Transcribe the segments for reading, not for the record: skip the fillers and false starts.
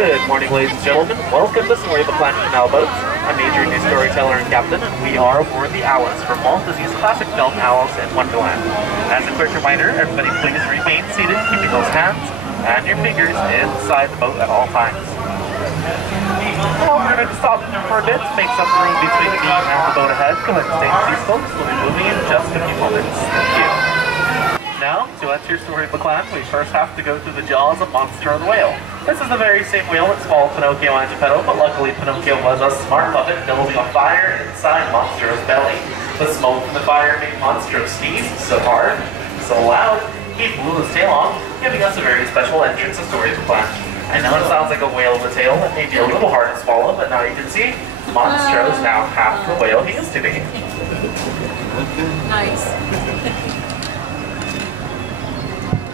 Good morning, ladies and gentlemen. Welcome to Storybook Land Canal Boats. I'm Major New Storyteller and Captain, and we are aboard the Alice from Walt Disney's classic film Alice in Wonderland. As a quick reminder, everybody please remain seated, keeping those hands and your fingers inside the boat at all times. Now we're going to stop for a bit to make some room between me and the boat ahead. Go ahead and stay with these folks. We'll be moving in just a few moments. Thank you. Now, to enter Storybook Land, we first have to go through the jaws of Monstro the Whale. This is the very same whale that swallowed Pinocchio and Geppetto, but luckily Pinocchio was a smart puppet building a fire inside Monstro's belly. The smoke from the fire made Monstro sneeze so hard, so loud, he blew his tail off, giving us a very special entrance to Storybook Land. I know it sounds like a whale with a tail that may be a little hard to swallow, but now you can see Monstro's now half the whale he used to be. Nice.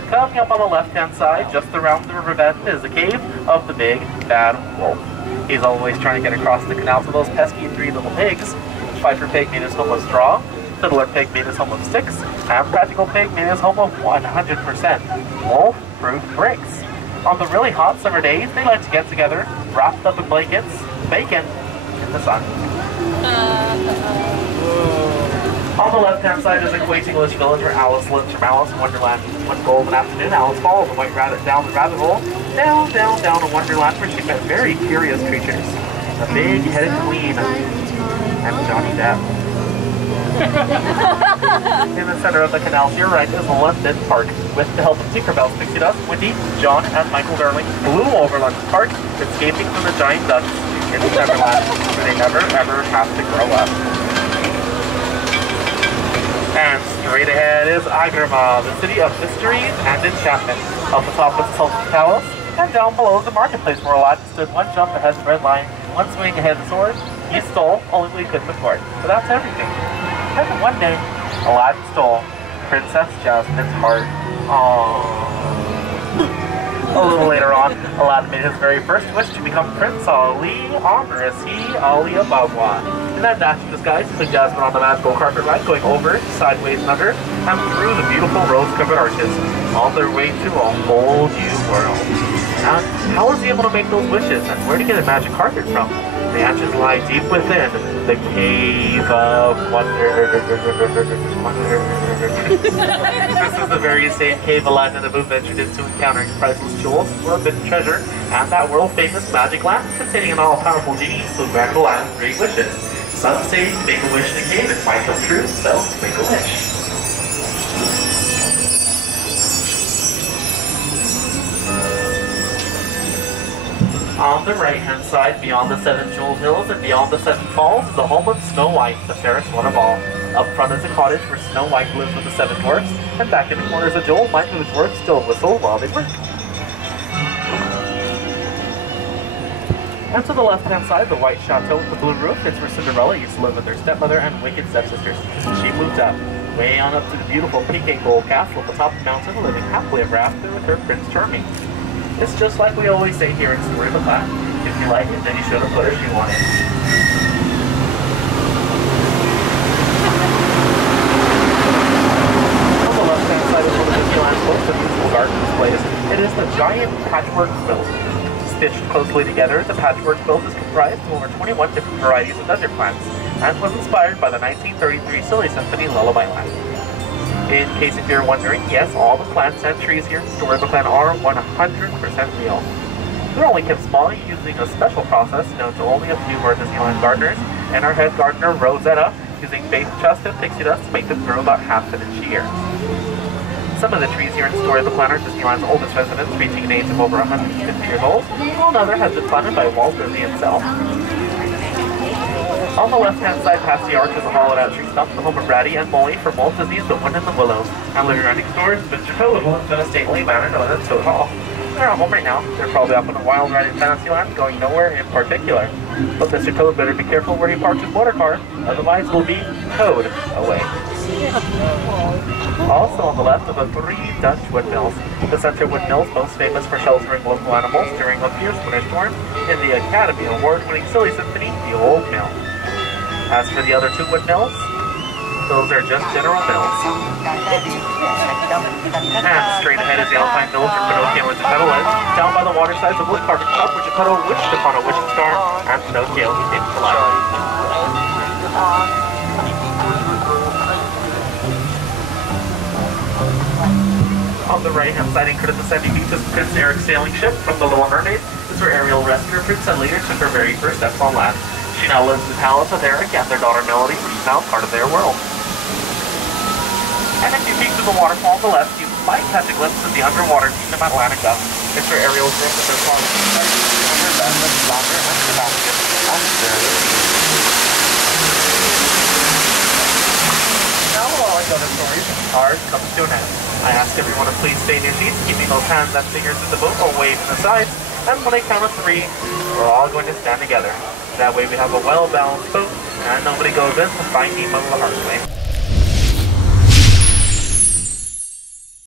Coming up on the left-hand side, just around the riverbed, is the cave of the Big Bad Wolf. He's always trying to get across the canal to those pesky three little pigs. Fifer Pig made his home of straw, Fiddler Pig made his home of sticks, and Practical Pig made his home of 100% wolf-proof bricks. On the really hot summer days, they like to get together, wrapped up in blankets, bacon, in the sun. On the left-hand side is a quaint English village where Alice lives from Alice in Wonderland. One golden afternoon, Alice followed the white rabbit down the rabbit hole, down to Wonderland, where she met very curious creatures. A big-headed queen, and Johnny Depp. In the center of the canal to your right is London Park. With the help of Tinkerbell's pixie dust, Wendy, John, and Michael Darling flew over London Park, escaping from the giant ducks in Neverland, where they never, ever have to grow up. And straight ahead is Agrabah, the city of mystery and enchantment. Up the top is Sultan's Palace, and down below is the marketplace where Aladdin stood one jump ahead of the Red Lion, one swing ahead of the sword. He stole, only we couldn't afford. But that's everything. And then one day, Aladdin stole Princess Jasmine's heart. Aww. A little later on, Aladdin made his very first wish to become Prince Ali Ali Ababwa. In that dashing disguise, he took Jasmine on the magical carpet ride, going over, sideways, and under, and through the beautiful rose-covered arches, on their way to a whole new world. Now, how was he able to make those wishes, and where to get a magic carpet from? The answers lie deep within the Cave of Wonder. This is the very same cave Aladdin and Abu ventured into, encountering priceless jewels, forbidden treasure, and that world-famous magic lamp containing an all-powerful genie who granted Aladdin 3 wishes. Some say make a wish in a cave, it might come true, so make a wish. On the right-hand side, beyond the 7 jeweled hills and beyond the 7 falls, is the home of Snow White, the fairest one of all. Up front is a cottage where Snow White lives with the 7 dwarfs, and back in the corner is a jewel mine where the dwarfs still whistle while they work. And to the left-hand side, the white chateau with the blue roof, it's where Cinderella used to live with her stepmother and wicked stepsisters. She moved up, way on up to the beautiful pink and gold castle at the top of the mountain, living happily ever after with her Prince Charming. It's just like we always say here in Storybook Land. If you like it, then you should have put a shoe on it. On the left-hand side is one of Disneyland's most beautiful garden displays. It is the giant patchwork quilt. Stitched closely together, the patchwork quilt is comprised of over 21 different varieties of desert plants, and was inspired by the 1933 Silly Symphony Lullaby Land. In case if you're wondering, yes, all the plants and trees here in Storybook Land are 100% real. They're only kept small using a special process known to only a few of our Disneyland gardeners, and our head gardener, Rosetta, using faith dust and pixie dust to make them grow about half an inch a year. Some of the trees here in Storybook Land are Disneyland's oldest residents, reaching an age of over 150 years old, while another has been planted by Walt Disney himself. On the left-hand side past the arch is a hollowed-out tree stump, the home of Ratty and Molly from Walt Disney's The Wind in the Willows. And living right next door is Mr. Toad, who lives in a stately manor known as Toad Hall. They're at home right now. They're probably up on a wild ride in Fantasyland, going nowhere in particular. But Mr. Toad better be careful where he parks his motor car, otherwise we'll be towed away. Also on the left are the 3 Dutch windmills. The Center Windmills, most famous for sheltering local animals during a fierce winter storm, in the Academy Award-winning Silly Symphony, The Old Mill. As for the other 2 windmills, those are just general mills. And straight ahead is the Alpine Village for Pinocchio and Geppetto Live. Down by the waterside is a wood carving shop where Geppetto wished upon a wishing star, and Pinocchio came to life. On the right-hand side, anchored at the sandy beach, is Prince Eric's sailing ship from The Little Mermaid. This is where Ariel rescued her prince and later took her very first steps on land. She now lives in the palace with Eric and their daughter Melody, which is now part of their world. And if you peek through the waterfall on the left, you might catch a glimpse of the underwater kingdom Atlantica. It's where Ariel's room with their father started on her bed with Flounder and Sebastian. And there it is. Now all our other stories, ours comes to an end. I ask everyone to please stay in your seats, keeping those hands and fingers in the boat away from the sides, and when I count of 3, we're all going to stand together. That way we have a well-balanced boat, and nobody goes in to find Nemo the hard way.